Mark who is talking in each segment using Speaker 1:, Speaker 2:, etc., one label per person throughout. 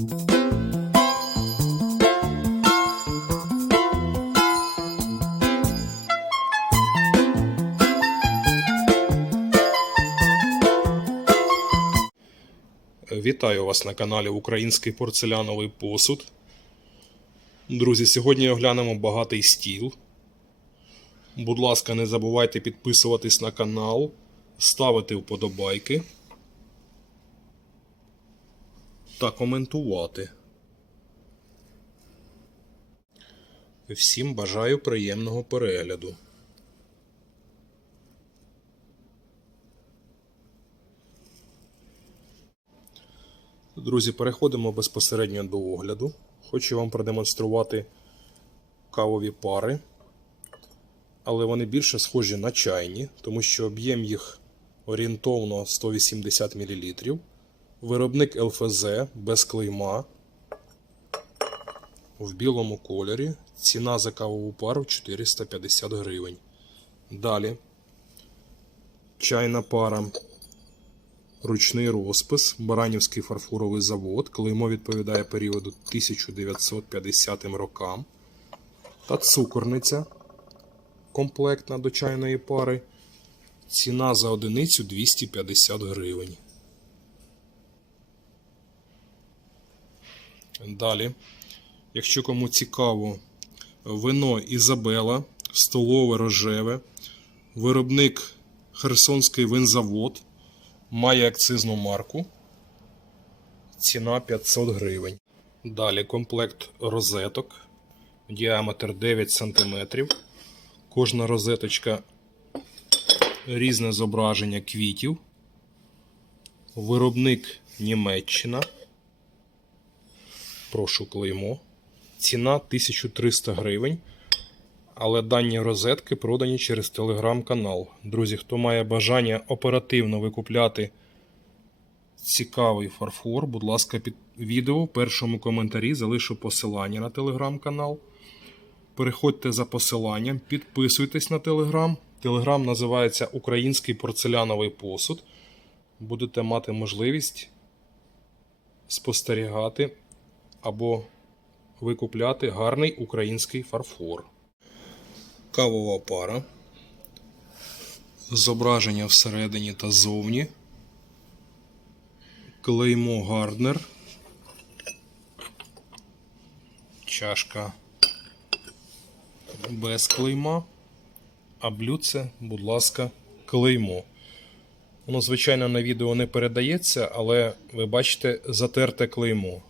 Speaker 1: Вітаю вас на каналі Український порцеляновий посуд. Друзі, сьогодні оглянемо багатий стіл. Будь ласка, не забувайте підписуватись на канал, ставити вподобайки та коментувати. Всім бажаю приємного перегляду. Друзі, переходимо безпосередньо до огляду. Хочу вам продемонструвати кавові пари, але вони більше схожі на чайні, тому що об'єм їх орієнтовно 180 мл. Виробник ЛФЗ без клейма в білому кольорі. Ціна за кавову пару 450 гривень. Далі чайна пара Ручний розпис, Баранівський фарфоровий завод. Клеймо відповідає періоду 1950 рокам. Та цукорниця комплектна до чайної пари. Ціна за одиницю 250 гривень. Далі, якщо кому цікаво, вино Ізабела, столове рожеве, виробник Херсонський винзавод. Має акцизну марку. Ціна 500 гривень. Далі комплект розеток. Діаметр 9 см. Кожна розеточка різне зображення квітів. Виробник Німеччина. Прошу клеймо. Ціна 1300 гривень. Але дані розетки продані через телеграм-канал. Друзі, хто має бажання оперативно викупляти цікавий фарфор, будь ласка, під відео в першому коментарі залишу посилання на телеграм-канал. Переходьте за посиланням, підписуйтесь на телеграм. Телеграм називається Український порцеляновий посуд. Будете мати можливість спостерігати або викупляти гарний український фарфор. Кавова пара, зображення всередині та зовні, клеймо Гарднер, чашка без клейма, а блюдце, будь ласка, клеймо. Воно, звичайно, на відео не передається, але ви бачите затерте клеймо.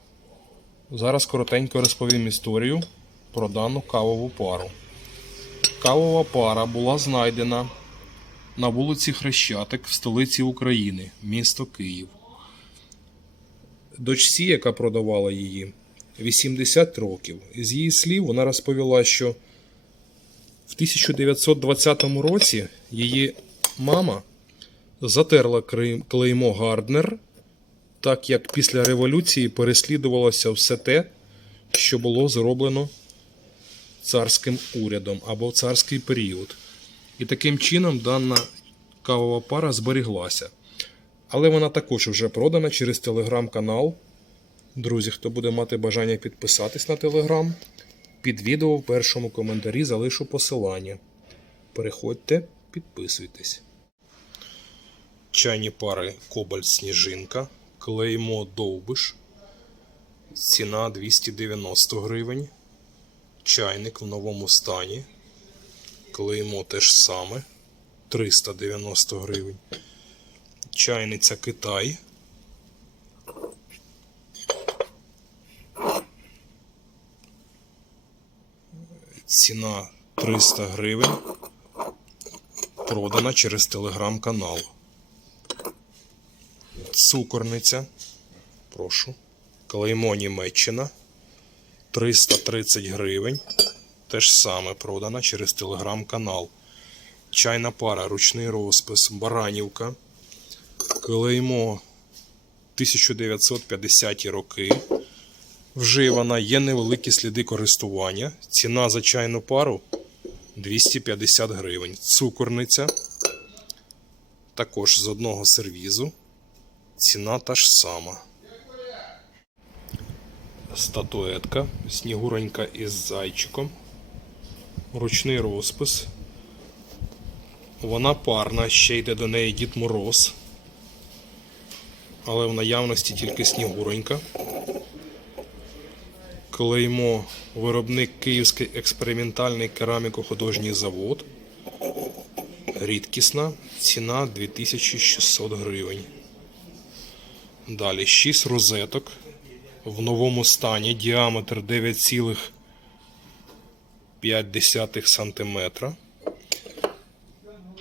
Speaker 1: Зараз коротенько розповім історію про дану кавову пару. Кавова пара була знайдена на вулиці Хрещатик в столиці України, місто Київ. Дочці, яка продавала її, 80 років. З її слів, вона розповіла, що в 1920 році її мама затерла клеймо Гарднер, так як після революції переслідувалося все те, що було зроблено царським урядом або в царський період. І таким чином дана кавова пара зберіглася. Але вона також вже продана через телеграм-канал. Друзі, хто буде мати бажання підписатись на телеграм, під відео в першому коментарі залишу посилання. Переходьте, підписуйтесь. Чайні пари Кобальт Сніжинка, клеймо Довбиш. Ціна 290 гривень. Чайник в новому стані. Клеймо те ж саме 390 гривень. Чайниця Китай. Ціна 300 гривень. Продана через телеграм-канал. Цукорниця. Прошу. Клеймо Німеччина. 330 гривень. Те ж саме продана через телеграм-канал. Чайна пара, ручний розпис, Баранівка. Клеймо 1950 роки. Вживана, є невеликі сліди користування. Ціна за чайну пару 250 гривень. Цукорниця. Також з одного сервізу. Ціна та ж сама. статуетка, снігуронька із зайчиком, ручний розпис. Вона парна, ще йде до неї Дід Мороз. Але в наявності тільки снігуронька. Клеймо виробник Київський експериментальний кераміко-художній завод. Рідкісна. Ціна 2600 гривень. Далі 6 розеток в новому стані. Діаметр 9,5 см.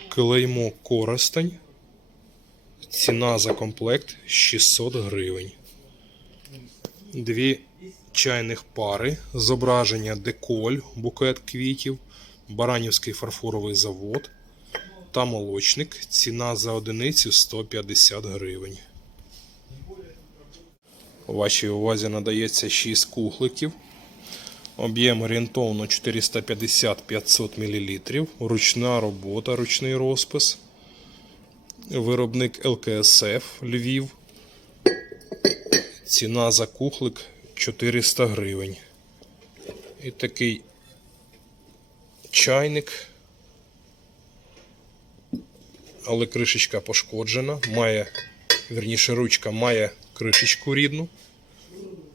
Speaker 1: Клеймо Коростень. Ціна за комплект 600 гривень. Дві чайних пари. Зображення деколь, букет квітів, Баранівський фарфоровий завод та молочник. Ціна за одиницю 150 гривень. Вашій увазі надається 6 кухликів. Об'єм орієнтовно 450-500 мл. Ручна робота, ручний розпис. Виробник ЛКСФ Львів. Ціна за кухлик 400 гривень. І такий чайник. Але кришечка пошкоджена. Має, верніше, ручка має кришечку рідну.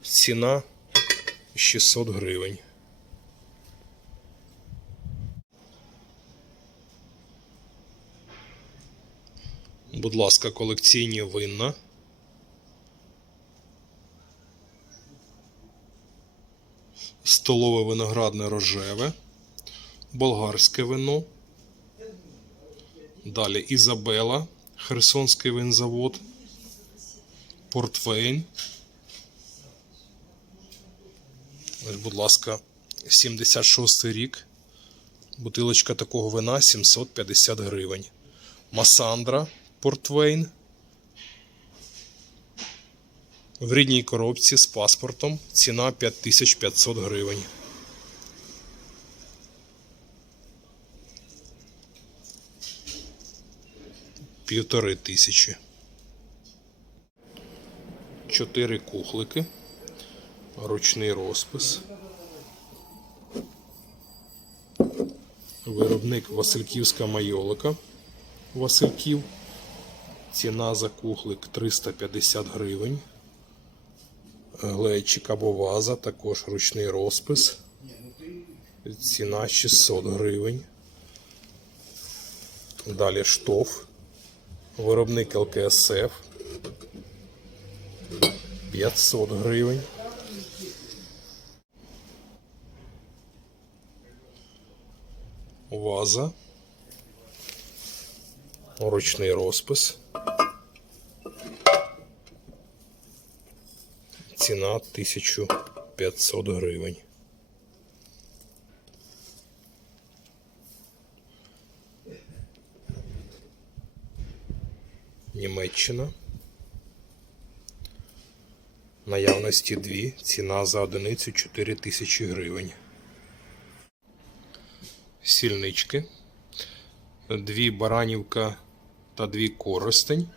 Speaker 1: Ціна 600 гривень. Будь ласка, колекційні винна. Столове виноградне рожеве, болгарське вино. Далі Ізабела, Херсонський винзавод, Портвейн. Ось, будь ласка, 76 рік. Бутилочка такого вина 750 гривень. Масандра Портвейн. В рідній коробці з паспортом. Ціна 5500 гривень. Півтори тисячі. Чотири кухлики. Ручний розпис. Виробник Васильківська майолика. Васильків. Ціна за кухлик 350 гривень. Глечик або ваза, також ручний розпис. Ціна 600 гривень. Далі штоф. Виробник ЛКСФ. 500 гривень. Ваза. Ручний розпис. Ціна 1500 гривень. Німеччина. Наявності дві. Ціна за одиницю 4000 гривень. Сільнички. Дві баранівка та дві коростень.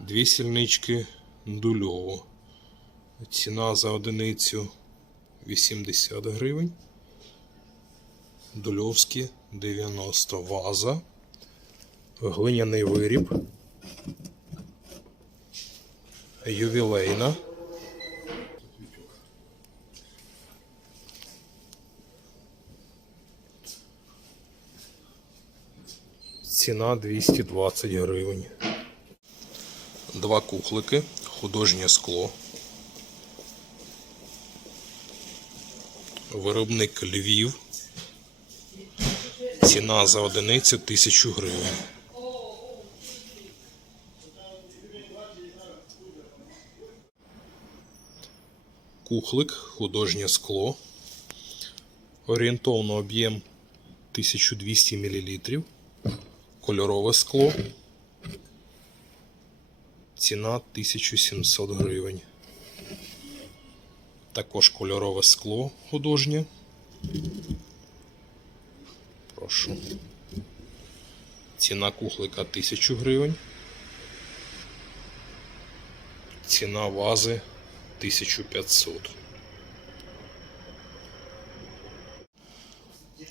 Speaker 1: Дві сільнички дульово. Ціна за одиницю 80 гривень. Дульовські 90 ваза. Глиняний виріб. Ювілейна. Ціна 220 гривень. Два кухлики, художнє скло. Виробник Львів. Ціна за одиницю 1000 гривень. Кухлик, художнє скло. Орієнтовно об'єм 1200 мл кольорове скло. Ціна 1700 гривень. Також кольорове скло художнє. Прошу. Ціна кухлика 1000 гривень. Ціна вази 1500.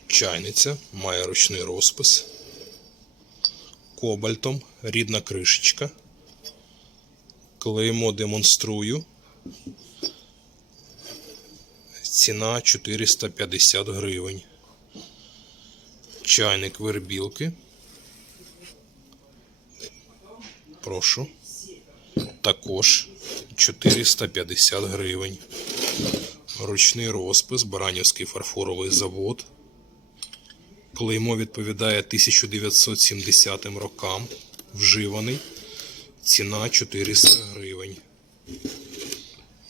Speaker 1: Чайниця має ручний розпис. Кобальтом, рідна кришечка. Клеймо демонструю. Ціна 450 гривень. Чайник вербілки. Прошу. Також 450 гривень. Ручний розпис, Баранівський фарфоровий завод. Клеймо відповідає 1970 рокам. Вживаний. Ціна 400 гривень.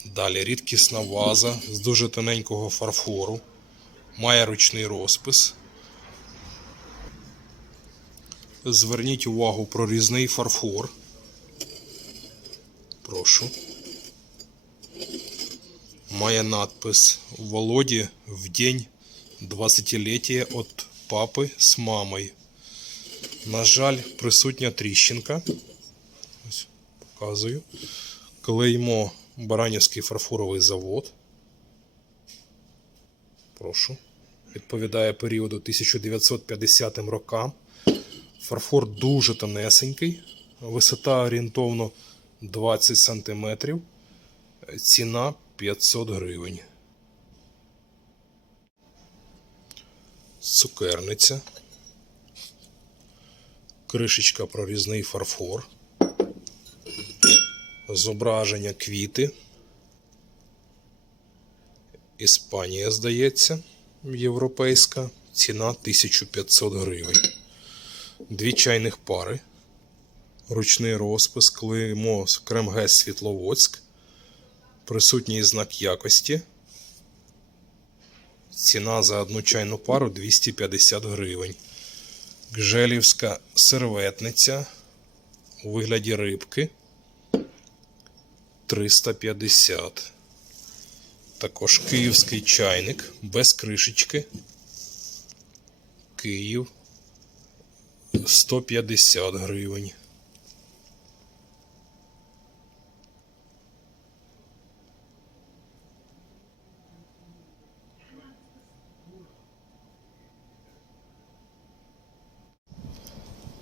Speaker 1: Далі рідкісна ваза з дуже тоненького фарфору. Має ручний розпис. Зверніть увагу про різний фарфор. Прошу. Має надпис Володі в день 20-летия от папи з мамою. На жаль, присутня тріщинка. Ось показую. Клеймо Баранівський фарфоровий завод. Прошу. Відповідає періоду 1950 рокам. Фарфор дуже тонесенький. Висота орієнтовно 20 см. Ціна 500 гривень. Цукерниця. Кришечка прорізний фарфор. Зображення квіти. Іспанія, здається, європейська. Ціна 1500 гривень. Дві чайних пари. Ручний розпис, клеймо Кремгес Світловодськ. Присутній знак якості. Ціна за одну чайну пару 250 гривень. Гжелівська серветниця у вигляді рибки 350. Також київський чайник без кришечки. Київ 150 гривень.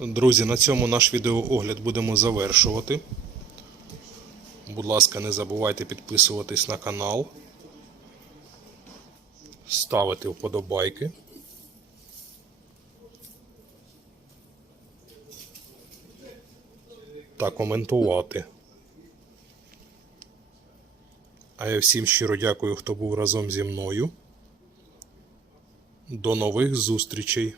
Speaker 1: Друзі, на цьому наш відеоогляд будемо завершувати. Будь ласка, не забувайте підписуватись на канал, ставити вподобайки. Та коментувати. А я всім щиро дякую, хто був разом зі мною. До нових зустрічей!